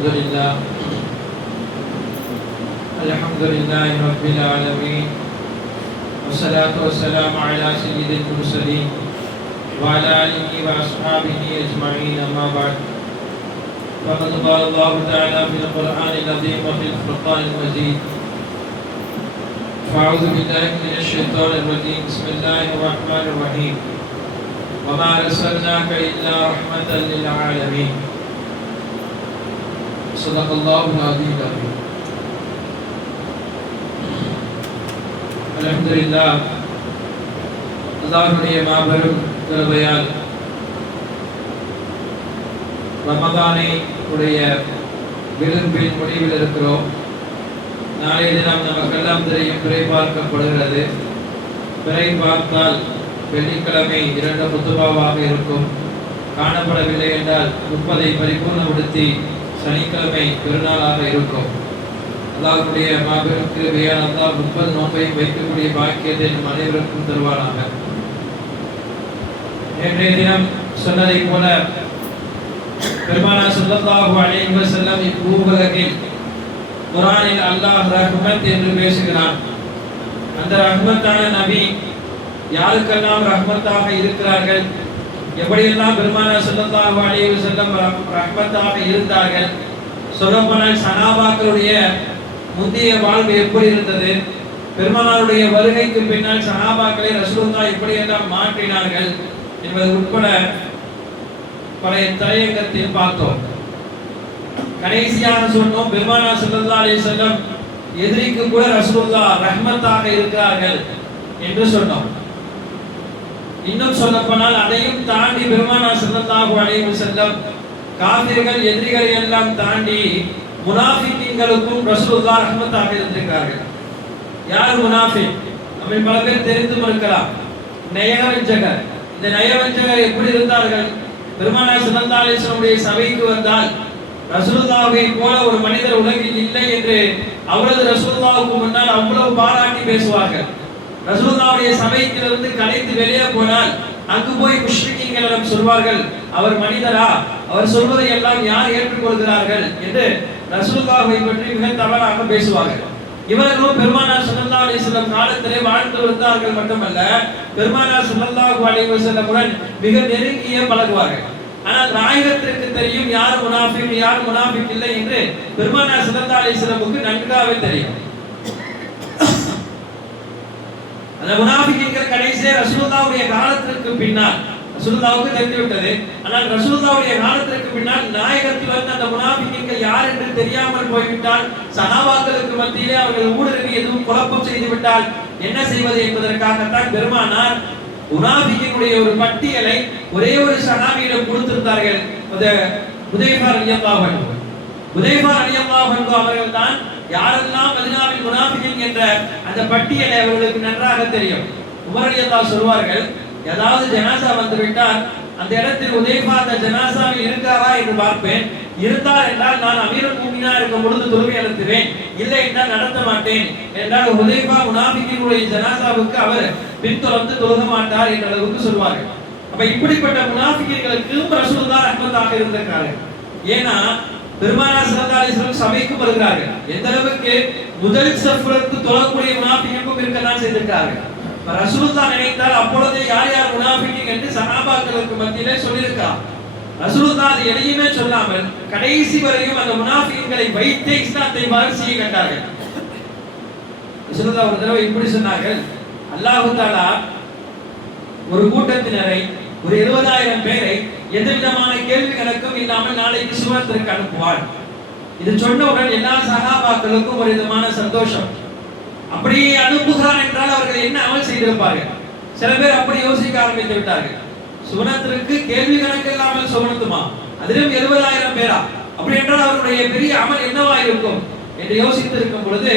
الحمد لله رب العالمين والصلاة والسلام على سيد المرسلين وعلى آله وأصحابه أجمعين أما بعد فقد قال الله تعالى في القرآن العظيم وفي الفرقان المجيد فأعوذ بالله من الشيطان الرجيم بسم الله الرحمن الرحيم وما أرسلناك إلا رحمة للعالمين صدق الله العظيم العظيم. அல்ஹம்துலில்லாஹ், அல்லாஹ்வுடைய மாபெரும் கிருபையால் ரமதானை உடைய விரும்பின் முடிவில் இருக்கிறோம். நாளைய தினம் நமக்கெல்லாம் தெரியும் பிறை பார்க்கப்படுகிறது. பிறை பார்த்தால் வெள்ளிக்கிழமை 2 குத்துபாவாக இருக்கும். காணப்படவில்லை என்றால் 30 பரிபூர்ணப்படுத்தி சனிக்கிழமை பெருநாளாக இருக்கும். அல்லாஹ்வுடைய மாபெரும் கிருபையால் அல்லாஹ் 30 நோன்பையும் வைக்கக்கூடிய பாக்கியத்தை நம் அனைவருக்கும் தருவானாக. நேற்றைய தினம் சொன்னதை போல பெருமானார் ஸல்லல்லாஹு அலைஹி வஸல்லம் இப்பூவுலகில் குர்ஆனில் அல்லாஹ் ரஹ்மத் என்று பேசுகிறான். அந்த ரஹ்மத்தான நபி யாருக்கெல்லாம் ரஹ்மத்தாக இருக்கிறார்கள், எப்படியெல்லாம் பெருமானார் ஸல்லல்லாஹு அலைஹி வஸல்லம் ரஹ்மத்தாக இருந்தார்கள், சொல்லப்போனால் சஹாபாக்களுடைய முந்தைய வாழ்வு எப்படி இருந்தது, பெருமானாருடைய வருகைக்கு பின்னால் சஹாபாக்களை ரசூலுல்லாஹ் எப்படியெல்லாம் மாற்றினார்கள் என்பது உட்பட பழைய தலையங்கத்தில் பார்த்தோம். கடைசியாக சொன்னோம் பெருமானார் ஸல்லல்லாஹு அலைஹி வஸல்லம் எதிரிக்கு கூட ரசூலுல்லாஹ் ரஹ்மத்தாக இருக்கிறார்கள் என்று சொன்னோம். இன்னும் சொல்லப்போனால் அதையும் தாண்டி பெருமானார் ஸல்லல்லாஹு அலைஹி வஸல்லம் காஃபிர்கள் எதிரிகளை எல்லாம் தாண்டி முனாஃபிக்குகளுக்கும் ரசூலுல்லாஹ் ரஹ்மத்தாக இருந்திருக்கிறார்கள். யார் முனாஃபிக்? நம்ம பல பேர் தெரிந்தும் இருக்கலாம். நயவஞ்சகர். இந்த நயவஞ்சகர் எப்படி இருந்தார்கள்? பெருமானார் ஸல்லல்லாஹு அலைஹி வஸல்லம் சபைக்கு வந்தால் ரசூலுல்லாஹை போல ஒரு மனிதர் உலகில் இல்லை என்று அவரது ரசூலுல்லாஹுக்கு முன்னால் அவ்வளவு பாராட்டி பேசுவார்கள். ரசூலுல்லாஹ்வுடைய சபையிலிருந்து கலைத்து வெளியே போனால் அங்கு போய் முஷ்ரிக்கீன்களிடம் சொல்வார்கள், அவர் மனிதரா, அவர் சொல்வதை எல்லாம் யார் ஏற்றுக்கொள்கிறார்கள் என்று ரசூலுல்லாஹை பற்றி மிக தவறாக பேசுவார்கள். இவர்களும் பெருமானார் ஸல்லல்லாஹு அலைஹி வஸல்லம் காலத்திலே வாழ்ந்து வந்தார்கள் மட்டுமல்ல, பெருமானார் ஸல்லல்லாஹு அலைஹி வஸல்லமுடன் மிக நெருங்கிய பழகுவார்கள். ஆனால் நாயகத்திற்கு தெரியும் யார் முனாஃபிக் யார் முனாஃபிக் இல்லை என்று பெருமானார் ஸல்லல்லாஹு அலைஹி வஸல்லமுக்கு நன்றாகவே தெரியும். அந்த முனாஃபிக்குகள் கடைசியே ரசூலுல்லாஹ்வுடைய காலத்திற்கு பின்னால் ரசூலுல்லாஹ்வுக்கு தெரிந்துவிட்டது. ஆனால் ரசூலுல்லாஹ்வுடைய காலத்திற்கு பின்னால் நாயகத்தில் வந்து அந்த முனாஃபிக்குகள் யார் என்று தெரியாமல் போய்விட்டால், சஹாபாக்களுக்கு மத்தியிலே அவர்கள் ஊடுருவி எதுவும் குழப்பம் செய்து விட்டால் என்ன செய்வது என்பதற்காகத்தான் பெருமானார் முனாஃபிக்குடைய ஒரு பட்டியலை ஒரே ஒரு சஹாபியிடம் கொடுத்திருந்தார்கள். ஹுதைஃபா ரலியல்லாஹு அன்ஹு. ஹுதைஃபா ரலியல்லாஹு அன்ஹு அவர்கள் தான் யாரெல்லாம் மதீனாவில் முனாஃபிகின் என்ற அந்த பட்டியலை அவர்களுக்கு நன்றாக தெரியும். உமர் ரலியல்லாஹு சொல்வார்கள், ஏதாவது ஜனாசா வந்துவிட்டால் அந்த இடத்தில் ஹுதைஃபா அந்த ஜனாசாவில் இருக்காரா என்று பார்ப்பேன். இருந்தால் என்றால் நான் அமீருல் முஃமினீனா இருக்கும் பொழுது தொழுகை நடத்துவேன், இல்லை என்றால் நடத்த மாட்டேன் என்றால் ஹுதைஃபா முனாஃபிகினுடைய ஜனாசாவுக்கு அவர் பின்தொடர்ந்து தொழுக மாட்டார் என்ற அளவுக்கு சொல்வார்கள். அப்ப இப்படிப்பட்ட முனாஃபிகளுக்கு ரசூலுல்லாஹ் ரஹ்மத்தாக இருந்திருக்கார்கள். ஏன்னா பெருமானார் ஸல்லல்லாஹு அலைஹி வஸல்லம் சபைக்கு வருகிறார்கள். எந்த அளவுக்கு முதல் சஃப்ருக்கு தொழக்கூடிய முனாஃபிக்கும் இருக்கதான் செய்திருக்கார்கள். ரசூலுல்லாஹ் நினைத்தால் அப்பொழுதே யார் யார் முனாஃபிக் என்று சஹாபாக்களுக்கு மத்தியிலே சொல்லியிருக்கார். ரசூலுல்லாஹ் அது எதையுமே சொல்லாமல் கடைசி வரையும் அந்த முனாஃபிக்களை வைத்தே இஸ்லாத்தை வளர்ச்சியை கண்டார்கள். ரசூலுல்லாஹ் ஒரு தடவை இப்படி சொன்னார்கள், அல்லாஹ் தஆலா ஒரு கூட்டத்தினரை ஒரு 70,000 பேரை எந்தவிதமான கேள்வி கணக்கும் இல்லாமல் நாளைக்கு சுவனத்திற்கு அனுப்புவார். இது சொன்னவுடன் எல்லா சஹாபாக்களுக்கும் ஒரு விதமான சந்தோஷம். அப்படியே அனுப்புகிறார் என்றால் அவர்கள் என்ன அமல் செய்திருப்பார்கள்? சில பேர் அப்படி யோசிக்க ஆரம்பித்து விட்டார்கள். சுவனத்திற்கு கேள்வி கணக்கு இல்லாமல் சுவனத்துமா, அதிலும் 70,000 பேரா? அப்படி என்றால் அவருடைய பெரிய அமல் என்னவா இருக்கும் என்று யோசித்திருக்கும் பொழுது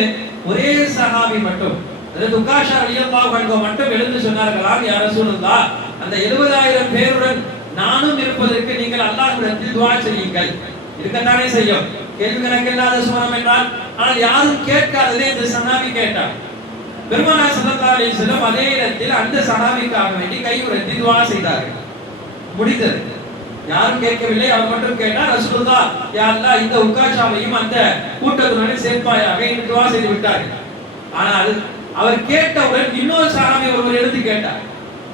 ஒரே சஹாபி மட்டும், அதாவது உகாஷா ரலியல்லாஹு அன்ஹு மட்டும் எழுந்து சொன்னார்களாம், யா ரசூலுல்லாஹ், அந்த 70,000 பேருடன் நானும் இருப்பதற்கு நீங்கள் அல்லாஹ்விடத்தில் துஆ செய்யுங்கள். இருக்கத்தானே செய்யும் கேள்வி கணக்கில்லாத சுவனம் என்றால். ஆனால் யாரும் கேட்காததே இந்த சஹாபி கேட்டார். பெருமானார் ஸல்லல்லாஹு அலைஹி வஸல்லம் அதே இடத்தில் அந்த சஹாபிக்காக வேண்டி கை உயர்த்தி துஆ செய்தார்கள். முடிந்தது. யாரும் கேட்கவில்லை. அவர் மட்டும் கேட்டார், ரசூலுல்லாஹ் யா அல்லாஹ் இந்த உக்காஷாவையும் அந்த கூட்டத்துடன் சேர்ப்பாயாக என்று துஆ செய்து விட்டார்கள். ஆனால் அவர் கேட்டவுடன் இன்னொரு சஹாபி ஒருவர் எடுத்து கேட்டார்.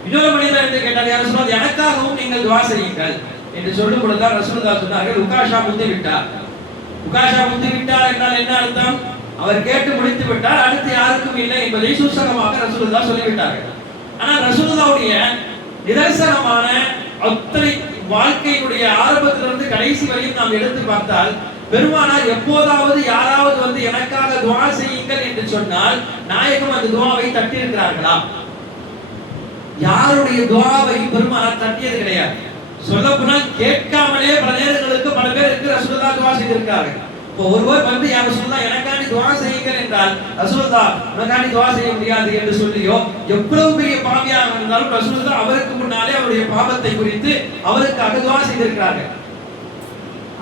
இன்னொரு மனிதர் எடுத்து கேட்டார், யா ரசூலுல்லாஹ் எனக்காகவும் நீங்கள் துஆ செய்யுங்கள் என்று சொல்லும் பொழுது ரசூலுல்லாஹ் சொன்னார்கள், உக்காஷா முந்தி விட்டார். உக்காஷா முந்தி விட்டார் என்றால் என்ன அர்த்தம்? அவர் கேட்டு முடித்து விட்டார், அடுத்து யாருக்கும் இல்லை என்பதை சூசகமாக ரசூலுல்லாஹ் சொல்லிவிட்டார்கள். ஆனால் ரசூலுல்லாஹ்வுடைய நிதர்சனமான அத்தனை வாழ்க்கையினுடைய ஆரம்பத்திலிருந்து கடைசி வரையும் நாம் எடுத்து பார்த்தால், பெருமானார் எப்போதாவது யாராவது வந்து எனக்காக துஆ செய்யுங்கள் என்று சொன்னால் நாயகம் அந்த துஆவை தட்டி இருக்கிறார்களா? யாருடைய துஆவை பெருமானார் தட்டியது கிடையாது. சொல்லப்போனால் கேட்காமலே பல நேரங்களுக்கு பல பேருக்கு ரசூலுல்லாஹ் துஆ செய்திருக்கிறார்கள். இப்போ ஒருவர் வந்து யா ரசூலுல்லாஹ் எனக்காண்டி துஆ செய்யுங்கள் என்றால், ரசூலுல்லாஹ் உனக்காண்டி துஆ செய்ய முடியாது என்று சொல்லியோ, எவ்வளவு பெரிய பாவியாக இருந்தாலும் ரசூலுல்லாஹ் அவருக்கு முன்னாலே அவருடைய பாவத்தை குறித்து அவருக்காக துஆ செய்திருக்கிறார்கள்.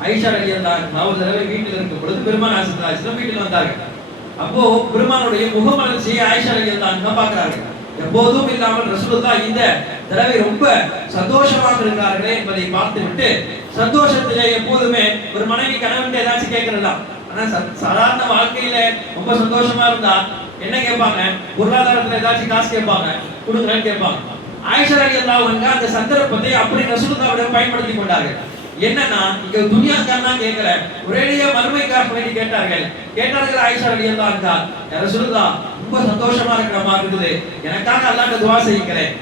ஆயிஷா ரலியல்லாஹு அன்ஹா ஒரு தடவை வீட்டில் இருக்கும் பொழுது பெருமானார் ஸல்லல்லாஹு அலைஹி வஸல்லம் வீட்டில் வந்தார்கள். அப்போ பெருமானுடைய முகமலர்ச்சியை ஆயிஷா ரலியல்லாஹு அன்ஹா பார்க்கிறார்கள். எப்போதும் இல்லாமல் ரசூலுல்லாஹ் இந்த தடவை ரொம்ப சந்தோஷமாக இருக்கிறார்களே என்பதை பார்த்துவிட்டு, சந்தோஷத்திலே எப்போதுமே ஒரு மனைவி கணவன் ஏதாச்சும் கேட்கறலாம். ஆனா சாதாரண வாழ்க்கையில ரொம்ப சந்தோஷமா இருந்தா என்ன கேட்பாங்க? பொருளாதாரத்துல ஏதாச்சும் காசு கேட்பாங்க, கொடுங்கன்னு கேட்பாங்க. ஆயிஷா ரலியல்லாஹு அன்ஹா அந்த சந்தர்ப்பத்தை அப்படி ரசூலுல்லாஹ்விடம் பயன்படுத்தி கொண்டார்கள். என்னன்னா, இங்க துனியாக்காரனா கேட்கல, ஒரேடியா மறுமைக்காக வேண்டி கேட்டார்கள் ஆயிஷா ரலியல்லாஹு அன்ஹா, யா ரசூலுல்லாஹ் ரொம்ப சந்தோஷமா இருக்கிற மாதிரி இருக்குது, எனக்காக அல்லாஹ்ட்ட துஆ செய்யுங்களேன்.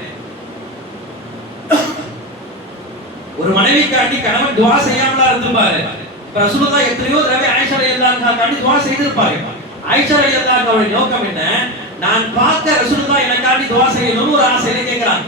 ஒரு மனைவிக்காண்டி கணவன் துஆ செய்யாமலா இருந்திருப்பாரு. இப்ப ரசூலுல்லாஹ் எத்தனையோ தடவை ஆயிஷா ரலியல்லாஹு அன்ஹா காண்டி துஆ செய்திருப்பாரு. ஆயிஷா ரலியல்லாஹு அன்ஹாவுடைய நோக்கம் என்ன? நான் பார்க்க ரசூலுல்லாஹ் எனக்காண்டி துஆ செய்யணும்னு ஒரு ஆசையில கேக்குறாங்க.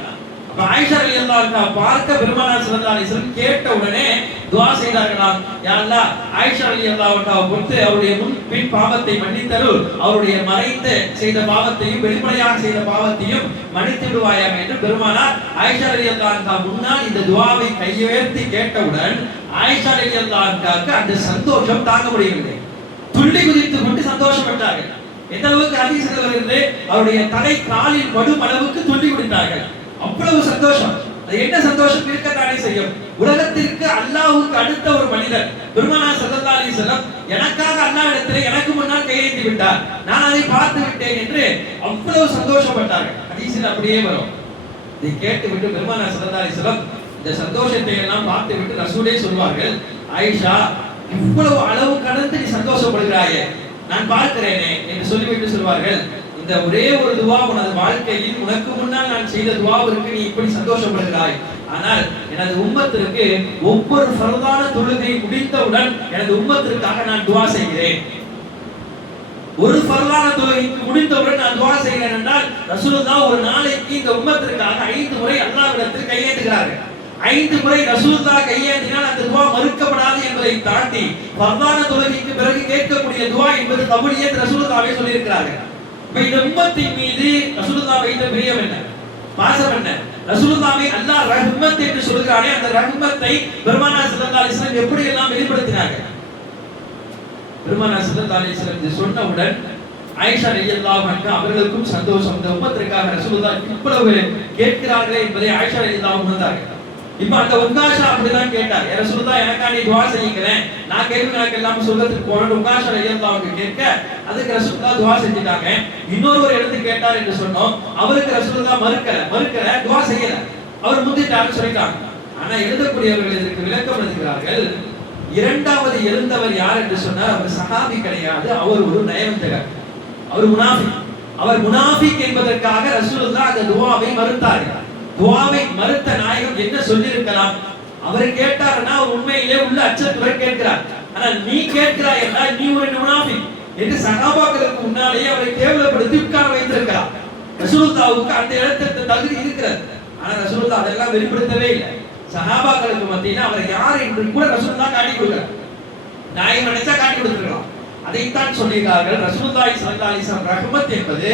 அப்ப ஆயிஷா ரலியல்லாஹு அன்ஹா பார்க்க பெருமானார் ஸல்லல்லாஹு அலைஹி வஸல்லம் கேட்ட உடனே துஆ செய்தார்களாம், யா அல்லாஹ் ஆயிஷா ரலியல்லாஹு அன்ஹாவை பொறுத்து அவருடைய முன் பின் பாவத்தை மன்னித்தருள், அவருடைய மறைந்து செய்த பாவத்தையும் வெளிப்படையாக செய்த பாவத்தையும் மன்னித்து விடுவாயாக என்று பெருமானார் ஆயிஷா ரலியல்லாஹு அன்ஹா முன்னால் இந்த துஆவை கையுயர்த்தி கேட்டவுடன் ஆயிஷா ரலியல்லாஹு அன்ஹாவுக்கு அந்த சந்தோஷம் தாங்க முடியவில்லை. துள்ளி குதித்து கொண்டு சந்தோஷப்பட்டார்கள். எந்த அளவுக்கு ஹதீஸ்ல வருகிறது, அவருடைய தலை காலில் படும் அளவுக்கு துள்ளி குதித்தார்கள். அவ்வளவு சந்தோஷம். அது என்ன சந்தோஷம் இருக்கத்தானே செய்யும். உலகத்திற்கு அல்லாஹ்வுக்கு அடுத்த ஒரு மனிதர் பெருமானார் ஸல்லல்லாஹு அலைஹி வஸல்லம் எனக்காக அல்லாஹ்விடத்தில் எனக்கு முன்னால் கையேந்தி விட்டார், நான் அதை பார்த்து விட்டேன் என்று அவ்வளவு சந்தோஷப்பட்டார்கள். ஹதீஸில் அப்படியே வரும். இதை கேட்டு விட்டு பெருமானார் ஸல்லல்லாஹு அலைஹி வஸல்லம் இந்த சந்தோஷத்தை எல்லாம் பார்த்து விட்டு ரசூலே சொல்வார்கள், ஆயிஷா இவ்வளவு அளவு கடந்து நீ சந்தோஷப்படுகிறாயே, நான் பார்க்கிறேனே என்று சொல்லிவிட்டு சொல்வார்கள், இந்த ஒரே ஒரு துஆ உனது வாழ்க்கையில் உனக்கு முன்னால் நான் செய்த துஆவிற்கு நீ இப்படி சந்தோஷப்படுகிறாய். ஆனால் எனது உம்மத்திற்கு ஒவ்வொரு ஃபர்தான தொழுகை முடித்தவுடன் எனது உம்மத்திற்காக நான் துஆ செய்கிறேன். ஒரு ஃபர்தான தொழுகைக்கு முடித்தவுடன் நான் துஆ செய்கிறேன் என்றால் ரசூலுல்லாஹ் ஒரு நாளைக்கு இந்த உம்மத்திற்காக 5 முறை அல்லாஹ்விடத்தில் கையேந்துகிறார்கள். 5 முறை ரசூலுல்லாஹ் கையேந்தினால் அந்த துஆ மறுக்கப்படாது என்பதை தாண்டி ஃபர்தான தொழுகைக்கு பிறகு கேட்கக்கூடிய துஆ என்பது கபூலியத் ரசூலுல்லாஹ்வே சொல்லியிருக்கிறார்கள். இப்ப இந்த உம்மத்தின் மீது ரசூலுல்லாஹ் வைத்த பிரியம் என்ன, பாசம் என்ன? ரசூலுல்லாஹ்வை அல்லாஹ் ரஹ்மத் என்று சொல்கிறானே, அந்த ரஹ்மத்தை பெருமானார் ஸல்லல்லாஹு அலைஹி வஸல்லம் எப்படி எல்லாம் வெளிப்படுத்தினார்கள்? பெருமானார் ஸல்லல்லாஹு அலைஹி வஸல்லம் இது சொன்னவுடன் ஆயிஷா ரலியல்லாஹு அன்ஹா அவர்களுக்கும் சந்தோஷம். இந்த உம்மத்திற்காக ரசூலுல்லாஹ் இவ்வளவு கேட்கிறார்களே என்பதை ஆயிஷா ரலியல்லாஹு உணர்ந்தார்கள். இப்ப அந்த உக்காஷா அப்படிதான் கேட்டார், யா ரசூலுல்லாஹ் எனக்காண்டி துஆ செய்யுங்களேன், நான் கேள்வி கணக்கு எல்லாம் சொல்றதுக்கு போன உக்காஷா ரலியல்லாஹு கேட்க அதுக்கு ரசூலுல்லாஹ் துஆ செஞ்சிட்டாங்க. இன்னொருவர் எடுத்து கேட்டார் என்று சொன்னோம், அவருக்கு ரசூலுல்லாஹ் மறுக்கல துஆ செய்யல, அவர் முந்திட்டாருன்னு சொல்லிட்டாங்க. ஆனா எழுதக்கூடியவர்கள் இதற்கு விளக்கம் எழுதுகிறார்கள், இரண்டாவது எழுந்தவர் யார் என்று சொன்னார், அவர் சஹாபி கிடையாது, அவர் ஒரு நயவஞ்சகர், அவர் முனாஃபிக். அவர் முனாஃபிக் என்பதற்காக ரசூலுல்லாஹ் அந்த துஆவை மறுத்தார்கள். துஆவை மறுத்த நாயகம் என்ன சொல்லி இருக்கலாம்? அவர் கேட்டார்னா உண்மையிலே உள்ள அச்சத்துடன் கேட்கிறார். ஆனால் நீ கேட்கிறாய் என்றால் நீ ஒரு முனாஃபிக் என்று சஹாபாக்களுக்கு முன்னாலேயே அவரை கேவலப்படுத்தி உட்கார வைத்திருக்கிறார். ரசூலுல்லாஹ்வுக்கு அந்த இடத்துல தகுதி இருக்கிறது. ஆனா ரசூலுல்லாஹ் அதெல்லாம் வெளிப்படுத்தவே இல்லை. சஹாபாக்களுக்கு மத்தியில அவர் யார் என்று கூட ரசூலுல்லாஹ் காட்டி கொடுக்கிறார். நாயகம் நினைச்சா காட்டி கொடுத்திருக்கலாம். அதைத்தான் சொல்கிறார்கள், ரசூலுல்லாஹி ஸல்லல்லாஹு அலைஹி வஸல்லம் ரஹ்மத் என்பது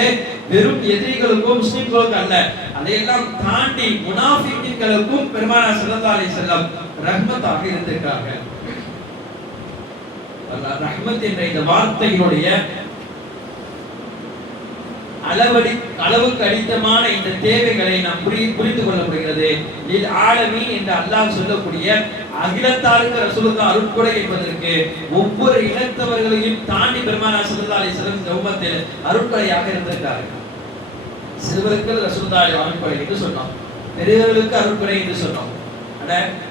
வெறும் எதிரிகளுக்கோ முஸ்லிம்களுக்கோ அல்ல, அதையெல்லாம் தாண்டி முனாஃபிக்குகளுக்கும் பெருமானார் ஸல்லல்லாஹு அலைஹி வஸல்லம் ரஹ்மத்தாக இருந்திருக்கிறார்கள். அல்லாஹ் ரஹ்மத் என்ற இந்த வார்த்தையினுடைய அளவுக்கு அடித்தமான இந்த தேவைகளை நாம் புரிந்து கொள்ள முடிகிறது. இல் ஆலமீன் என்று அல்லாஹ் சொல்லக்கூடிய அகிலத்தாருக்கு ரசூலுல்லாஹ் அருட்கொடை என்பதற்கு ஒவ்வொரு இனத்தவர்களையும் தாண்டி பெருமானார் ஸல்லல்லாஹு அலைஹி வஸல்லம் இந்த உம்மத்தில் அருட்கொடையாக இருந்திருக்கிறார்கள். சிறுவருக்கு ரசூலுல்லாஹ் அருட்கொடை என்று சொன்னோம், பெரியவர்களுக்கு அருட்கொடை என்று சொன்னோம்.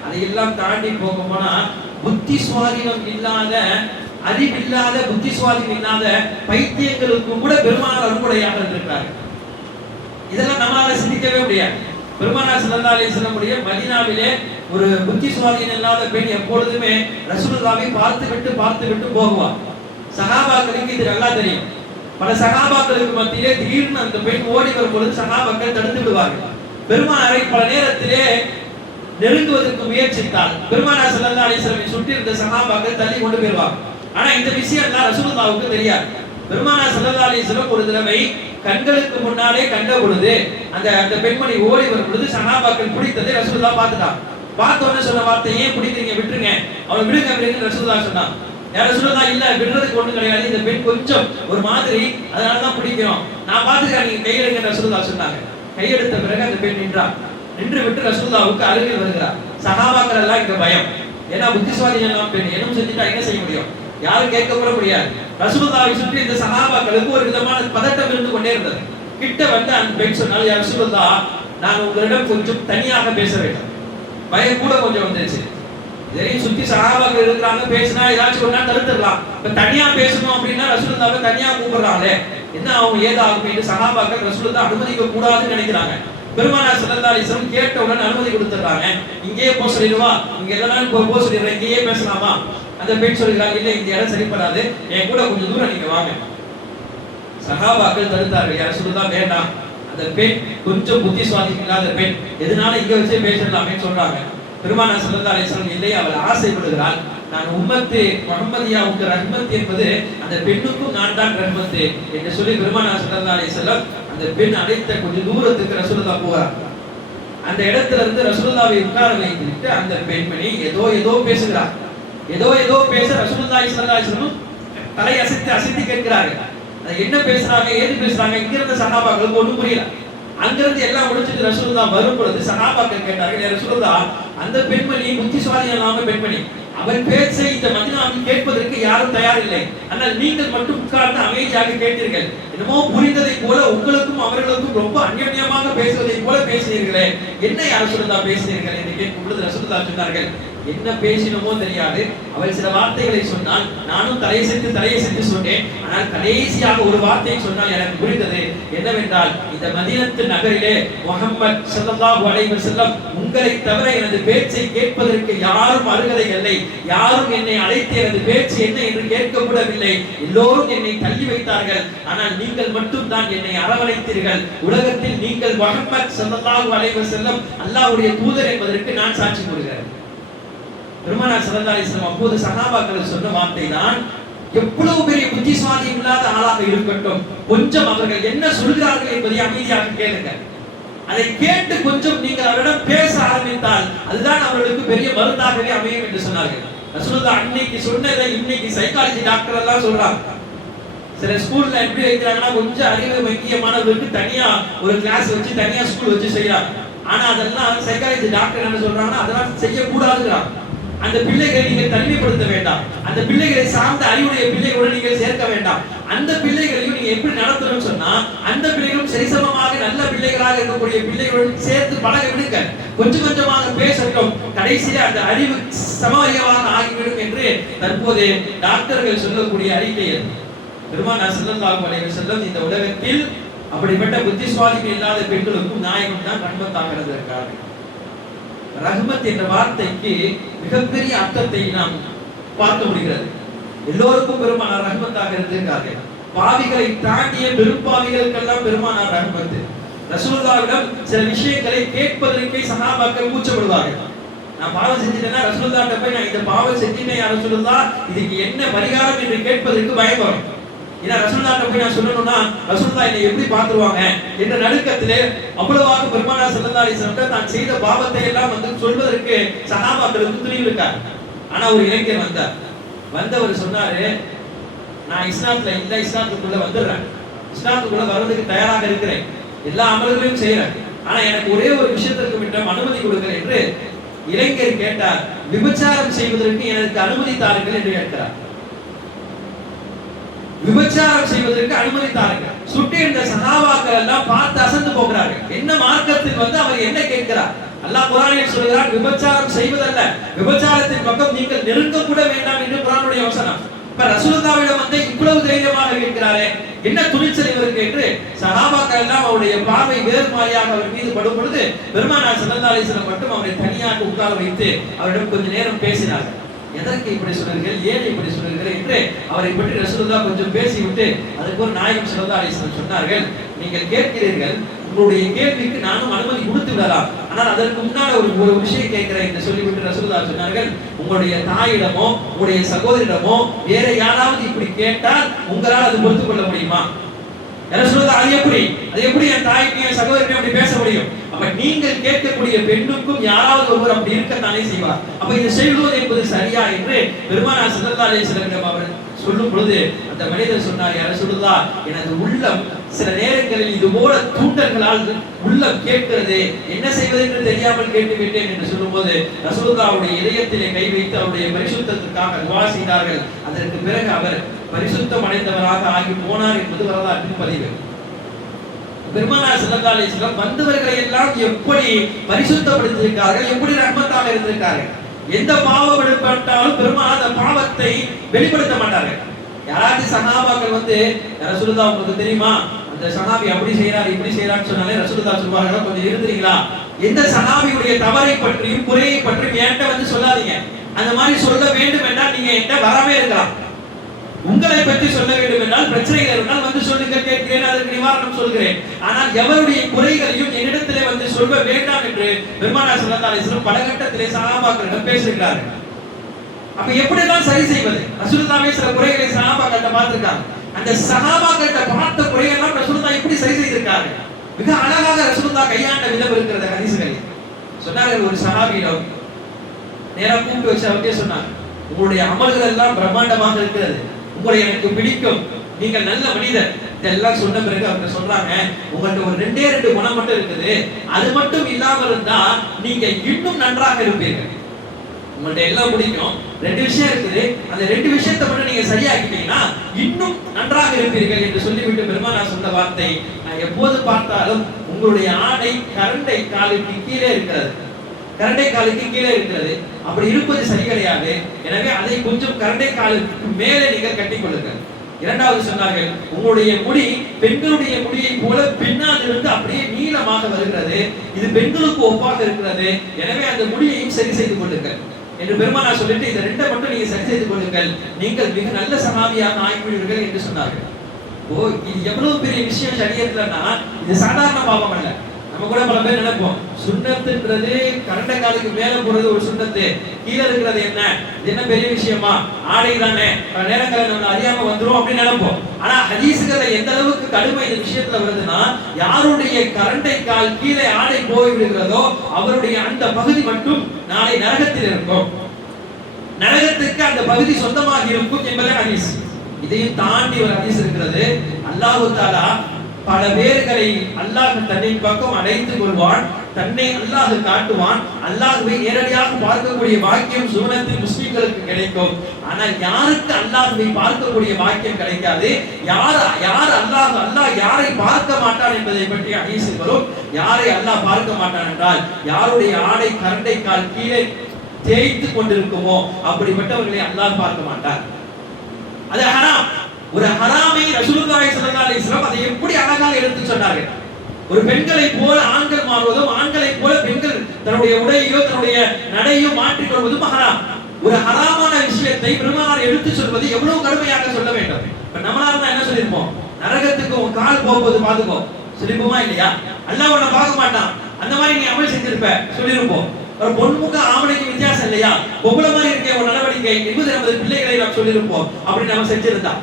அதையெல்லாம் தாண்டி போனா புத்தி சுவாதீனம் இல்லாத, அறிவில்லாத, புத்தி சுவாதீனம் இல்லாத பைத்தியங்களுக்கும் கூட பெருமானார் அருட்கொடையாக இருந்திருக்கிறார்கள். இதெல்லாம் நம்மளால சிந்திக்கவே முடியாது. பெருமானார் ஸல்லல்லாஹு அலைஹி வஸல்லம் மதீனாவிலே ஒரு புத்தி சுவாதீனம் இல்லாத பெண் எப்பொழுதுமே ரசூலுல்லாஹை பார்த்து விட்டு போகுவார். சஹாபாக்களுக்கு இது நல்லா தெரியும். பல சஹாபாக்களுக்கு மத்தியிலே திடீர்னு அந்த பெண் ஓடி வரும் பொழுது சஹாபாக்கள் தடுத்து விடுவார்கள். பெருமானாரை பல நேரத்திலே நெருங்குவதற்கு முயற்சித்தால் பெருமானார் ஸல்லல்லாஹு அலைஹி வஸல்லம் சுற்றி இருந்த சஹாபாக்கள் தள்ளி கொண்டு போயிருவாங்க. ஆனா இந்த விஷயம் எல்லாம் ரசூலுல்லாஹ்வுக்கு தெரியாது. பெருமானார் ஸல்லல்லாஹு அலைஹி வஸல்லம் ஒரு தடவை கண்களுக்கு முன்னாலே கண்ட பொழுது அந்த பெண்மணி ஓடி வரும் பொழுது சஹாபாக்கள் பிடித்ததை ரசூலுல்லாஹ் பார்த்துட்டாங்க. பார்த்த உடனே சொன்ன வார்த்தை, ஏன் பிடிக்கிறீங்க, விட்டுருங்க, அவளை விடுங்க ரசூலுல்லாஹ் சொன்னாங்க. யார் ரசூலுல்லாஹ், இல்ல விடுறதுக்கு ஒண்ணும் கிடையாது, இந்த பெண் கொஞ்சம் ஒரு மாதிரி, அதனால தான் பிடிக்கிறோம், நான் பார்த்துக்கிறேன், நீங்க கையெடுங்க ரசூலுல்லாஹ் சொன்னாங்க. கையெடுத்த பிறகு அந்த பெண் நின்று விட்டு ரசூலுல்லாஹ்வுக்கு அருகில் வருகிறார். சஹாபாக்கள் எல்லாம் இங்க பயம், ஏன்னா புத்திசாலிகள் பெண் எதுவும் செஞ்சுட்டா என்ன செய்ய முடியும், யாரும் கேட்க கூட முடியாது. ரசூலுல்லாஹை சுற்றி இந்த சஹாபாக்களுக்கு ஒரு விதமான பதட்டம் இருந்து கொண்டே இருந்தது. கிட்ட வந்து அந்த பெண் சொன்னால், யா ரசூலுல்லாஹ், நான் உங்களிடம் கொஞ்சம் தனியாக பேச வேண்டும். பயம் கூட கொஞ்சம் வந்துருச்சு. இதையும் சுத்தி சஹாபாக்கள் இருக்கிறாங்க, பேசினா ஏதாச்சும் ஒரு நாள் தடுத்துடலாம். இப்ப தனியா பேசணும் அப்படின்னா ரசூலுல்லாஹை தனியா கூப்பிடுறாங்களே, என்ன ஆகும் ஏதாகும் என்று சஹாபாக்கள் ரசூலுல்லாஹ் அனுமதிக்க கூடாதுன்னு நினைக்கிறாங்க. பெருமானார் ஸல்லல்லாஹு அலைஹி வஸல்லம் கேட்ட உடனே அனுமதி கொடுத்துறாங்க. இங்கேயே போக சொல்லிடுவா, இங்க எல்லாரும் போக சொல்லிடுறேன், இங்கேயே பேசலாமா? அந்த பெண் சொல்கிறாங்க, இல்ல இந்த இடம் சரிப்படாது, என் கூட கொஞ்சம் தூரம் நீங்க வாங்க. சஹாபாக்கள் தடுத்தார்கள், யார் ரசூலுல்லாஹ் வேண்டாம், அந்த பெண் கொஞ்சம் புத்தி சுவாதீனம் இல்லாத பெண், எதனால இங்க வச்சே பேசலாமே சொல்றாங்க. பெருமானார் ஸல்லல்லாஹு அலைஹி வஸல்லம் இல்லை, அவள் ஆசைப்படுகிறாள், நான் உம்மத்து முஹம்மதியாவுக்கு ரஹ்மத் என்பது அந்த பெண்ணுக்கும் நான் தான் ரஹ்மத் என்று சொல்லி பெருமானார் ஸல்லல்லாஹு அலைஹி வஸல்லம் அந்த பெண் அடைத்த கொஞ்சம் தூரத்துக்கு ரசூலுல்லாஹ் போறார். அந்த இடத்துல இருந்து ரசூலுல்லாஹை உட்கார வைத்துவிட்டு அந்த பெண்மணி ஏதோ பேசுகிறார். ஏதோ பேச ரசூலுல்லாஹி ஸல்லல்லாஹு அலைஹி வஸல்லம் தலை அசைத்து கேட்கிறார்கள். அது என்ன பேசுறாங்க, ஏது பேசுறாங்க, இங்க இருந்த சஹாபாக்களுக்கு ஒண்ணும் புரியல. அங்கிருந்து எல்லாம் முடிச்சிட்டு ரசூலுல்லாஹ் வரும் பொழுது சஹாபாக்கள் கேட்டார்கள், ரசூலுல்லாஹ், அந்த பெண்மணி புத்திசாலியான பெண்மணி, அவள் பேச்சை இந்த மதீனாவில் கேட்பதற்கு யாரும் தயார் இல்லை, ஆனால் நீங்கள் மட்டும் உட்கார்ந்து அமைதியாக கேட்டீர்கள், என்னமோ புரிந்ததை போல உங்களுக்கும் அவர்களுக்கும் ரொம்ப அந்யோன்யமாக பேசுவதை போல பேசினீர்களே, என்ன யார் ரசூலுல்லாஹ் பேசினீர்கள் என்று கேட்கும் பொழுது ரசூலுல்லாஹ் சொன்னார்கள், என்ன பேசினமோ தெரியாது, அவள் சில வார்த்தைகளை சொன்னால் நானும் தலையசைத்து சொன்னேன், ஆனால் கடைசியாக ஒரு வார்த்தையை சொன்னால் எனக்கு புரிந்தது என்னவென்றால், இந்த மதீனத்து நகரிலே முஹம்மது ஸல்லல்லாஹு அலைஹி வஸல்லம் உங்களை தவிர எனது பேச்சை கேட்பதற்கு யாரும் அருகதை இல்லை, யாரும் என்னை அழைத்து எனது பேச்சு என்ன என்று கேட்கப்படவில்லை, எல்லோரும் என்னை தள்ளி வைத்தார்கள், ஆனால் நீங்கள் மட்டும் தான் என்னை அரவணைத்தீர்கள், உலகத்தில் நீங்கள் முஹம்மது ஸல்லல்லாஹு அலைஹி வஸல்லம் அல்லாஹ்வுடைய தூதர் என்பதற்கு நான் சாட்சி கூறுகிறேன். பெருமானார் ஸல்லல்லாஹு அலைஹி வஸல்லம் அப்போது சஹாபாக்கள் சொன்ன வார்த்தை தான், எவ்வளவு பெரிய புத்திசாலியம் இல்லாத ஆளாக இருக்கட்டும், கொஞ்சம் அவர்கள் என்ன சொல்கிறார்கள் என்பதை அமைதியாக கேளுங்க. அதை கேட்டு கொஞ்சம் நீங்கள் அவரிடம் பேச ஆரம்பித்தால் அதுதான் அவர்களுக்கு பெரிய மருந்தாகவே அமையும் என்று சொன்னார்கள். ரசூலுல்லாஹ் அன்னைக்கு சொன்னதை இன்னைக்கு சைக்காலஜி டாக்டர் எல்லாம் சொல்றாங்க. சில ஸ்கூல்ல எப்படி வைக்கிறாங்கன்னா, கொஞ்சம் அறிவு மங்கிய மாணவர்களுக்கு தனியா ஒரு கிளாஸ் வச்சு தனியா ஸ்கூல் வச்சு செய்யறாங்க. ஆனா அதெல்லாம் சைக்காலஜி டாக்டர் என்ன சொல்றாங்கன்னா, அதெல்லாம் செய்யக்கூடாதுங்கிறாங்க. அந்த பிள்ளைகளை நீங்கள் தனிமைப்படுத்த வேண்டாம், அந்த பிள்ளைகளை சார்ந்த அறிவுடைய பிள்ளைகளுடன் நீங்கள் சேர்க்க வேண்டாம், அந்த பிள்ளைகளையும் நீங்க எப்படி நடத்தணும்னு சொன்னா, அந்த பிள்ளைகளும் சரிசமமாக நல்ல பிள்ளைகளாக இருக்கக்கூடிய பிள்ளைகளுடன் சேர்த்து பழக விடுங்க, கொஞ்சமாக பேசட்டும், கடைசியில அந்த அறிவு சமவயமாக ஆகிவிடும் என்று தற்போது டாக்டர்கள் சொல்லக்கூடிய அறிக்கை. பெருமானார் ஸல்லல்லாஹு அலைஹி வஸல்லம் இந்த உலகத்தில் அப்படிப்பட்ட புத்திசுவாதிகள் இல்லாத பெண்களுக்கும் நாயகம் தான் ரஹ்மத்தாக இருந்திருக்கிறார்கள். ரஹ்மத் என்ற வார்த்தைக்கு மிகப்பெரிய அர்த்தத்தை நாம் பார்க்க முடிகிறது. எல்லோருக்கும் பெருமானார் ரஹ்மத்தாக இருந்திருக்கார்கள். பாவிகளை தாண்டிய பெரும்பாவிகளுக்கெல்லாம் பெருமானார் ரஹ்மத். ரசூலுல்லாஹ்விடம் சில விஷயங்களை கேட்பதற்கே சஹாபாக்கள் கூச்சப்படுவார்கள். நான் பாவம் செஞ்சிட்டேன்னா ரசூலுல்லாஹ்ட்ட போய் நான் இந்த பாவம் செஞ்சிட்டேன் யா ரசூலுல்லாஹ், இதுக்கு என்ன பரிகாரம் என்று கேட்பதற்கு பயம் வரும். ஏன்னா ரசூலுல்லாஹ்ட்ட போய் நான் சொல்லணும்னா ரசூலுல்லாஹ் என்னை எப்படி பார்த்துருவாங்க என்ற நடுக்கத்திலே அவ்வளவாக பெருமானார் ஸல்லல்லாஹு அலைஹி வஸல்லம் தான் செய்த பாவத்தை எல்லாம் வந்து சொல்வதற்கு சஹாபாக்களுக்கு துணிவு இருக்கார். ஆனா ஒரு இளைஞர் வந்தவர் சொன்னாரு, நான் இஸ்லாத்துல இல்ல, இஸ்லாத்துக்குள்ள வந்துடுறேன், இஸ்லாத்துக்குள்ள வர்றதுக்கு தயாராக இருக்கிறேன், எல்லா அமல்களையும் செய்யறேன், ஆனா எனக்கு ஒரே ஒரு விஷயத்திற்கு மட்டும் அனுமதி கொடுங்கள் என்று இளைஞர் கேட்டார். விபச்சாரம் செய்வதற்கு எனக்கு அனுமதி தாருங்கள் என்று கேட்கிறார். விபச்சாரம் செய்வதற்கு அனுமதி தாருங்கள். சுற்றி இருந்த சஹாபாக்கள் எல்லாம் பார்த்து அசந்து போகிறார்கள். என்ன மார்க்கத்தில் அவர் என்ன கேட்கிறார்? அல்லாஹ் குர்ஆனில் சொல்கிறார், விபச்சாரம் செய்வதல்ல, விபச்சாரத்தின் பக்கம் நீங்கள் நெருங்க கூட வேண்டாம் என்று குர்ஆனுடைய வசனம். இப்ப ரசூலுல்லாஹ்விடம் இவ்வளவு தைரியமாக கேட்கிறாரே, என்ன துணிச்சல் இவருக்கு என்று சஹாபாக்கள் எல்லாம் அவருடைய பார்வை வேறு மாதிரியாக அவர் மீது படும் பொழுது பெருமானார் ஸல்லல்லாஹு அலைஹி வஸல்லம் மட்டும் அவரை தனியாக உட்கார வைத்து அவரிடம் கொஞ்ச நேரம் பேசினார்கள். எதற்கு இப்படி சொல்றீர்கள், ஏன் இப்படி சொல்றீர்கள் என்று அவரை பற்றி ரசூலுல்லாஹ் கொஞ்சம் பேசிவிட்டு அதுக்கு ஒரு நாயகம் ஸல்லல்லாஹு அலைஹி வஸல்லம் சொன்னார்கள், நீங்கள் கேட்கிறீர்கள், உங்களுடைய கேள்விக்கு நானும் அனுமதி கொடுத்து விடலாம், ஆனால் அதற்கு முன்னால் ஒரு விஷயம் கேட்கிறேன் என்று சொல்லிவிட்டு ரசூலுல்லாஹ் சொன்னார்கள், உங்களுடைய தாயிடமோ உங்களுடைய சகோதரிடமோ வேற யாராவது இப்படி கேட்டால் உங்களால் அது பொறுத்துக் கொள்ள முடியுமா? ரசூலுல்லாஹ் அது எப்படி என் தாய்க்கு என் சகோதரிக்கு அப்படி பேச முடியும்? அப்ப நீங்கள் கேட்கக்கூடிய பெண்ணுக்கும் யாராவது ஒருவர் அப்படி இருக்கத்தானே செய்வார். அப்ப இது செய்வது என்பது சரியா என்று பெருமானார் ஸல்லல்லாஹு அலைஹி வஸல்லம் அவர் சொல்லும் பொழுது அந்த மனிதர் சொன்னார், யா ரசூலுல்லாஹ், எனது உள்ளம் சில நேரங்களில் இது போல தூண்டல்களால் உள்ளம் கேட்கிறது, என்ன செய்வது என்று தெரியாமல் கேட்டு விட்டேன் என்று சொல்லும்போது ரசூலுல்லாஹ்வுடைய இதயத்திலே கை வைத்து அவருடைய பரிசுத்தத்திற்காக துஆ செய்தார்கள். அதற்கு பிறகு அவர் பரிசுத்தம் அடைந்தவராக ஆகி போனார் என்பது வரலாற்றின் பதிவு. பெருமானார் ஸல்லல்லாஹு அலைஹி வஸல்லம் வந்தவர்களை எல்லாம் எப்படி பரிசுத்தப்படுத்தியிருக்கார்கள், எப்படி ரஹ்மத்தாக இருந்திருக்கார்கள். எந்த பாவம் வெளிப்பட்டாலும் பெருமானார் அந்த பாவத்தை வெளிப்படுத்த மாட்டார்கள். யாராவது சஹாபாக்கள் ரசூலுல்லாஹ் உங்களுக்கு தெரியுமா, அந்த சஹாபி அப்படி செய்யறார் இப்படி செய்யறான்னு சொன்னாலே ரசூலுல்லாஹ் சொல்வார்கள், கொஞ்சம் இருந்தீங்களா, எந்த சஹாபியுடைய தவறை பற்றியும் குறையை பற்றியும் என்கிட்ட சொல்லாதீங்க. அந்த மாதிரி சொல்ல வேண்டும் என்றால் நீங்க என்கிட்ட வராமே இருக்கலாம். உங்களை பற்றி சொல்ல வேண்டும் என்றால் பிரச்சனைகள் இருந்தால் சொல்லுங்க, கேட்கிறேன், அதற்கு நிவாரணம் சொல்கிறேன். ஆனால் எவருடைய குறைகளையும் என்னிடத்திலே சொல்ல வேண்டாம் என்று பெருமானார் ஸல்லல்லாஹு அலைஹி வஸல்லம் பல கட்டத்திலே சஹாபாக்களிடம் பேசுகிறார்கள். அப்ப எப்படிதான் சரி செய்வது? ரசூலுல்லாஹ்வே சில குறைகளை சஹாபாக்கள்ட்ட பார்த்திருக்காங்க. அந்த சஹாபாக்கள்ட்ட பார்த்த குறையெல்லாம் ரசூலுல்லாஹ் எப்படி சரி செய்திருக்காங்க? மிக அழகாக ரசூலுல்லாஹ் கையாண்ட விதம் இருக்கிறது ஹதீஸ்களில். சொன்னார்கள், ஒரு சஹாபியிடம் நேரா கூப்பிட்டு வச்சு அவரே சொன்னாங்க, உங்களுடைய அமல்கள் எல்லாம் பிரம்மாண்டமாக இருக்கிறது, உங்களை எனக்கு பிடிக்கும், நீங்கள் நல்ல மனிதர். இதெல்லாம் சொன்ன பிறகு அவங்க சொல்றாங்க, உங்கள்ட்ட ஒரு ரெண்டே குணம் மட்டும் இருக்குது, அது மட்டும் இல்லாமல் இருந்தா நீங்க இன்னும் நன்றாக இருப்பீர்கள். உங்கள்ட்ட எல்லாம் பிடிக்கும், ரெண்டு விஷயம் இருக்குது, அந்த ரெண்டு விஷயத்தை மட்டும் நீங்க சரியாக்கிட்டீங்கன்னா இன்னும் நன்றாக இருப்பீர்கள் என்று சொல்லிவிட்டு பெருமானார் சொன்ன வார்த்தை, நான் எப்போது பார்த்தாலும் உங்களுடைய ஆடை கரண்டை காலுக்கு கீழே இருக்கிறது, கரண்டை காலுக்கு கீழே இருக்கிறது, அப்படி இருப்பது சரி கிடையாது, எனவே அதை கொஞ்சம் கரண்டை காலுக்கு மேலே நீங்கள் கட்டிக்கொள்ளுங்கள். இரண்டாவது சொன்னார்கள், உங்களுடைய முடி பெண்களுடைய முடியை போல பின்னால் இருந்து அப்படியே நீளமாக வருகிறது, இது பெண்களுக்கு ஒப்பாக இருக்கிறது, எனவே அந்த முடியையும் சரி செய்து கொள்ளுங்கள் என்று பெருமானார் சொல்லிட்டு இந்த ரெண்டை மட்டும் நீங்க சரி செய்து கொள்ளுங்கள், நீங்கள் மிக நல்ல சஹாபியாக ஆகிவிடுவீர்கள் என்று சொன்னார்கள். ஓ, இது எவ்வளவு பெரிய விஷயம் ஷரியத்துலன்னா, இது சாதாரண பாவம் அல்ல. நம்ம கூட பல பேர் நினைப்போம், சுன்னத்துன்றது கரண்டை காலுக்கு மேல போறது ஒரு சுன்னத்து, கீழே இருக்கிறது என்ன பெரிய விஷயமா, ஆடை தானே, பல நேரங்களில் நம்ம அறியாம வந்துரும் அப்படின்னு நினைப்போம். ஆனா ஹதீஸ்கள்ல எந்த அளவுக்கு கடுமை இந்த விஷயத்துல வருதுன்னா, யாருடைய கரண்டை கால் கீழே ஆடை போய் விடுகிறதோ அவருடைய அந்த பகுதி மட்டும் நாளை நரகத்தில் இருக்கும், நரகத்துக்கு அந்த பகுதி சொந்தமாக இருக்கும் என்பதே ஹதீஸ். இதையும் தாண்டி ஒரு ஹதீஸ் இருக்கிறது, அல்லாஹ் தஆலா பல பேர்களை அல்லாஹ் தன்னின் பக்கம் அழைத்துக் கொள்வான், தன்னை அல்லாஹ் காட்டுவான், அல்லாஹ்வை நேரடியாக பார்க்கக்கூடிய பாக்கியம் சுவனத்தில் முஸ்லிம்களுக்கு கிடைக்கும். ஆனால் யாருக்கு அல்லாஹ்வை பார்க்கக்கூடிய பாக்கியம் கிடைக்காது, யார் அல்லாஹ் யாரை பார்க்க மாட்டான் என்பதை பற்றி ஹதீஸ் வரும். யாரை அல்லாஹ் பார்க்க மாட்டான் என்றால், யாருடைய ஆடை கரண்டை கால் கீழே தேய்த்து கொண்டிருக்குமோ அப்படிப்பட்டவர்களை அல்லாஹ் பார்க்க மாட்டார். அது ஹராம். ஒரு ஹராமை ரசூலுல்லாஹி ஸல்லல்லாஹு அலைஹி வஸல்லம் அதை எப்படி அழகாக எடுத்து சொன்னார்கள். ஒரு பெண்களை போல ஆண்கள் மாறுவதும், ஆண்களை போல பெண்கள் தன்னுடைய உடையையோ தன்னுடைய நடையோ மாற்றிக் கொள்வதும் ஹராம். ஒரு ஹராமான விஷயத்தை பெருமானார் எடுத்து சொல்வது எவ்வளவு கடுமையாக சொல்ல வேண்டும். இப்ப நம்மளால தான் என்ன சொல்லிருப்போம், நரகத்துக்கு உன் கால் போகும்போது பாத்துக்கோ சொல்லிருப்போமா இல்லையா? அல்லாஹ் உன்னை பார்க்க மாட்டான், அந்த மாதிரி நீ அமல் செஞ்சிருப்ப சொல்லிருப்போம். ஒரு பொன்முக ஆம்பளைக்கு வித்தியாசம் இல்லையா, பொம்பளை மாதிரி இருக்க ஒரு நடவடிக்கை என்பது நமது பிள்ளைகளை நாம் சொல்லிருப்போம் அப்படி நம்ம செஞ்சிருந்தா.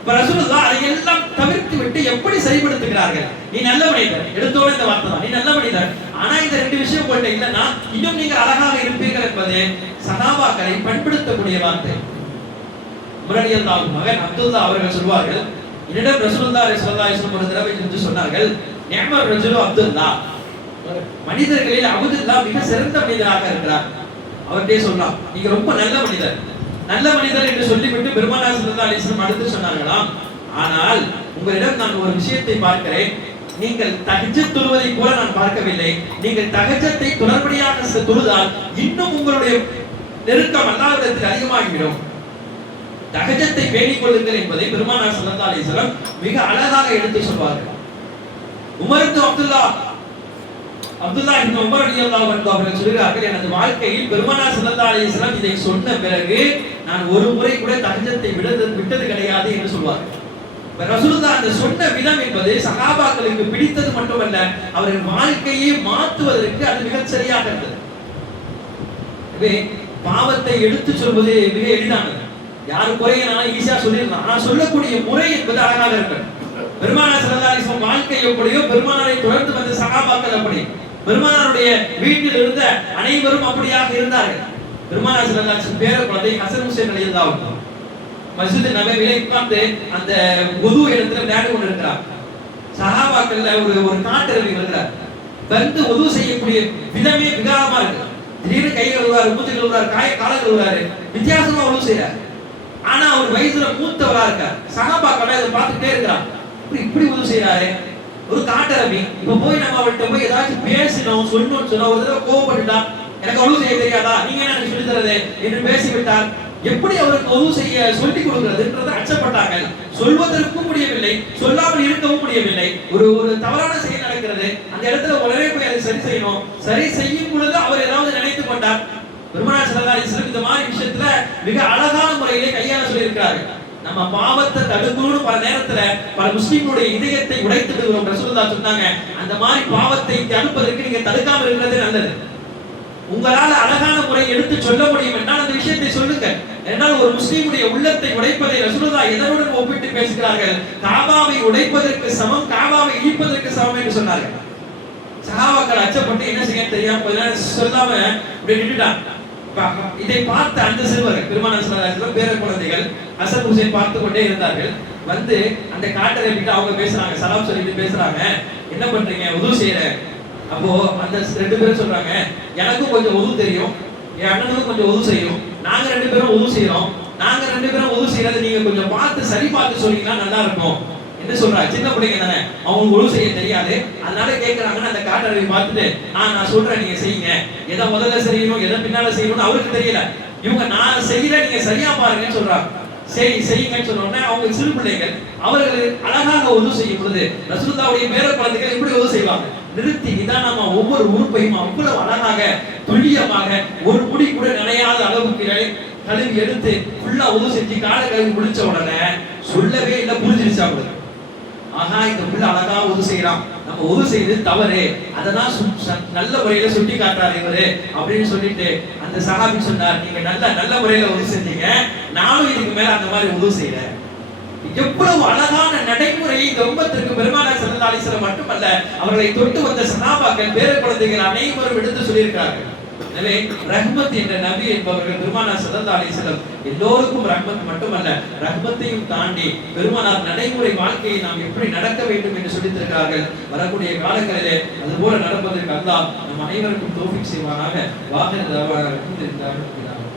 இப்ப ரசூலுல்லாஹ் அதையெல்லாம் தவிர்த்து விட்டு எப்படி சரிபடுத்துகிறார்கள், நீ நல்ல மனிதர், எடுத்தோட இந்த வார்த்தை தான், நீ நல்ல மனிதர், ஆனா இந்த ரெண்டு விஷயம் போட்ட இல்லைன்னா இன்னும் நீங்க அழகாக இருப்பீர்கள் என்பது சஹாபாக்களை பண்படுத்தக்கூடிய வார்த்தை. உமர் ரலியல்லாஹு மகன் அப்துல்லா அவர்கள் சொல்வார்கள், என்னிடம் ரசூலுல்லாஹி ஸல்லல்லாஹு அலைஹி வஸல்லம் ஒரு தடவை என்று சொன்னார்கள், நிஅமர் ரஜுலு அப்துல்லா, மனிதர்களில் அப்துல்லா மிக சிறந்த மனிதராக இருக்கிறார். அவர்கிட்டே சொல்லலாம், நீங்க ரொம்ப நல்ல மனிதர், நல்ல மனிதர் என்று சொல்லிவிட்டு பெருமானார் ஸல்லல்லாஹு அலைஹி வஸல்லம் அடுத்து சொன்னார்களாம், ஆனால் உங்களிடம் நான் ஒரு விஷயத்தை பார்க்கிறேன், நீங்கள் தஹஜ்ஜத் தொழுவதை போல நான் பார்க்கவில்லை, நீங்கள் தஹஜ்ஜத்தை தொடர்படியாக தொழுதால் இன்னும் உங்களுடைய நெருக்கம் அல்லாஹ்விடத்தில் அதிகமாகிவிடும். தஹஜ்ஜத்தை பேணிக் கொள்ளுங்கள் என்பதை பெருமானார் ஸல்லல்லாஹு அலைஹி வஸல்லம் மிக அழகாக எடுத்து சொல்வார்கள். உமர் இப்னு அப்துல்லா இப்னு உமர் ரலியல்லாஹு அன்ஹு அவர்கள் சொல்கிறார்கள், எனது வாழ்க்கையில் பெருமானார் ஸல்லல்லாஹு அலைஹி வஸல்லம் இதை சொன்ன பிறகு நான் ஒரு முறை கூட தஹஜ்ஜத்தை விட்டது கிடையாது என்று சொல்வார்கள். ரசூலுல்லாஹ் அந்த சொன்ன விதம் என்பது சஹாபாக்களுக்கு பிடித்தது மட்டுமல்ல, அவர்கள் வாழ்க்கையை மாற்றுவதற்கு அது மிகச் சரியாக இருந்தது. எனவே பாவத்தை எடுத்து சொல்வது மிக எளிதானது. யாரு குறையனாலும் ஈஸியா சொல்லிடலாம். ஆனா சொல்லக்கூடிய முறை என்பது அழகாக இருக்கணும். பெருமானார் ஸல்லல்லாஹு அலைஹி வஸல்லம் வாழ்க்கை எப்படியோ பெருமானாரை தொடர்ந்து வந்த சஹாபாக்கள் அப்படி, பெருமானாருடைய வீட்டில் இருந்த அனைவரும் அப்படியாக இருந்தார்கள். பெருமானார் ஸல்லல்லாஹு அலைஹி வஸல்லம் பேர குழந்தை ஹசன் ஹுசைன் ரலியல்லாஹு அன்ஹு மஸ்ஜித் நபவியிலே உட்கார்ந்து அந்த வுது இடத்துல விளையாடி கொண்டிருக்கிறார். சஹாபாக்கள்ல ஒரு காட்டரவி வருகிறார். வந்து வுது செய்யக்கூடிய விதமே விகாரமா இருக்கு. திடீர்னு கை கழுவுறாரு, மூச்சு கழுவுறாரு, கால கழுவுறாரு, வித்தியாசமா வுது செய்றாரு. ஆனா அவர் வயசுல மூத்தவரா இருக்கார். சஹாபாக்கள் இதை பார்த்துட்டே இருக்கிறார். இப்படி வுது செய்றாரு, ஒரு காட்டரவி. இப்ப போய் நம்ம அவர்கிட்ட போய் ஏதாச்சும் பேசணும் சொல்லணும்னு சொன்னா ஒரு தடவை கோவப்பட்டுட்டா, எனக்கு வுது செய்ய தெரியாதா, நீங்க என்ன எனக்கு சொல்லி தரது என்று பேசிவிட்டார். எப்படி அவருக்கு வுது செய்ய சொல்லி கொடுக்கிறதுன்றதை அச்சப்பட்டாங்க. சொல்வதற்கும் முடியவில்லை, சொல்லாமல் இருக்கவும் முடியவில்லை. ஒரு தவறான செயல் நடக்கிறது, அந்த இடத்துல உடனே போய் அதை சரி செய்யணும். சரி செய்யும் பொழுது அவர் ஏதாவது நினைத்துக் கொண்டார். பெருமானார் ஸல்லல்லாஹு அலைஹி வஸல்லம் இந்த மாதிரி விஷயத்துல மிக அழகான முறையிலே கையாள சொல்லி இருக்கிறார்கள். நம்ம பாவத்தை தடுக்கணும்னு பல நேரத்துல பல முஸ்லிம்களுடைய இதயத்தை உடைத்து விடுகிறோம். ரசூலுல்லாஹ் சொன்னாங்க, அந்த மாதிரி பாவத்தை தடுப்பதற்கு நீங்க தடுக்காம இருக்கிறது நல்லது. உங்களால அழகான முறை எடுத்து சொல்ல முடியும் என்றால் அந்த விஷயத்தை சொல்லுங்க. என்றால் ஒரு முஸ்லிமுடைய உள்ளத்தை உடைப்பதை ரசூலுல்லாஹ் எதனுடன் ஒப்பிட்டு பேசுகிறார்கள்? காபாவை உடைப்பதற்கு சமம், காபாவை இடிப்பதற்கு சமம் என்று சொன்னார்கள். சஹாபாக்கள் அச்சப்பட்டு என்ன செய்ய தெரியாம சொல்லாம இப்படி விட்டுட்டாங்க. இதை பார்த்த அந்த சிறுவர்கள், பெருமானார் ஸல்லல்லாஹு அலைஹி வஸல்லம் பேர குழந்தைகள் ஹசன் ஹுசைன் பார்த்து கொண்டே இருந்தார்கள். வந்து அந்த காட்டரை விட்டு அவங்க பேசுறாங்க, சலாம் சொல்லிட்டு பேசுறாங்க, என்ன பண்றீங்க, வுது செய்யறேன். அப்போ அந்த ரெண்டு பேரும் சொல்றாங்க, எனக்கும் கொஞ்சம் வுது தெரியும், என் அண்ணனுக்கும் கொஞ்சம் வுது செய்யும், நாங்க ரெண்டு பேரும் வுது செய்யறோம், நாங்க ரெண்டு பேரும் வுது செய்யறது நீங்க கொஞ்சம் பார்த்து சரி பார்த்து சொன்னீங்கன்னா நல்லா இருக்கும் என்ன சொல்றாங்க. சின்ன பிள்ளைங்க தானே, அவங்க வுது செய்ய தெரியாது, அதனால கேட்கறாங்கன்னு அந்த காட்டரவி பார்த்துட்டு நான் சொல்றேன் நீங்க செய்யுங்க, எதை முதல்ல செய்யணும் எதை பின்னால செய்யணும்னு அவருக்கு தெரியல. இவங்க நான் செய்யற நீங்க சரியா பாருங்கன்னு சொல்றாங்க. செய்யுங்கன்னு சொன்ன உடனே அவங்க சிறு பிள்ளைகள் அவர்கள் அழகாக வுது செய்யும் பொழுது ரசூலுல்லாஹ்வுடைய பேர குழந்தைகள் எப்படி வுது செய்வாங்க, நிறுத்தி நிதானமா ஒவ்வொரு உறுப்பையும் அவ்வளவு அழகாக துல்லியமாக ஒரு முடி கூட நனையாத அளவுக்கு கழுவி எடுத்து ஃபுல்லா வுது செஞ்சு காலை கழுவி முடிச்ச உடனே சொல்லவே இல்லை, புரிஞ்சிருச்சு அவங்களுக்கு. ஆஹா, இந்த புள்ள அழகா வுது செய்யறான், நம்ம வுது செய்து தவறு, அதெல்லாம் நல்ல முறையில சுட்டி காட்டுறாரு இவரு அப்படின்னு சொல்லிட்டு அந்த சஹாபி சொன்னார், நீங்க நல்ல முறையில வுது செஞ்சீங்க, நானும் இதுக்கு மேல அந்த மாதிரி வுது செய்யறேன். எவ்வளவு அழகான நடைமுறையை இந்த உம்மத்திற்கு பெருமானார் ஸல்லல்லாஹு அலைஹி வஸல்லம் மட்டுமல்ல, அவர்களை தொட்டு வந்த சஹாபாக்கள் பேர குழந்தைகள் அனைவரும் எடுத்து சொல்லியிருக்கிறார்கள். எனவே ரஹ்மத் என்ற நபி என்பவர்கள் பெருமானார் ஸல்லல்லாஹு அலைஹி வஸல்லம் எல்லோருக்கும் ரஹ்மத் மட்டுமல்ல, ரஹ்மத்தையும் தாண்டி பெருமானார் நடைமுறை வாழ்க்கையை நாம் எப்படி நடக்க வேண்டும் என்று சொல்லித் தருகிறார்கள். வரக்கூடிய காலங்களிலே அதுபோல நடப்பதற்கு அல்லாஹ் நம் அனைவருக்கும் தௌஃபீக் செய்வானாக. வாஹிர் தஅவானா அல்ஹம்துலில்லாஹி ரப்பில் ஆலமீன்.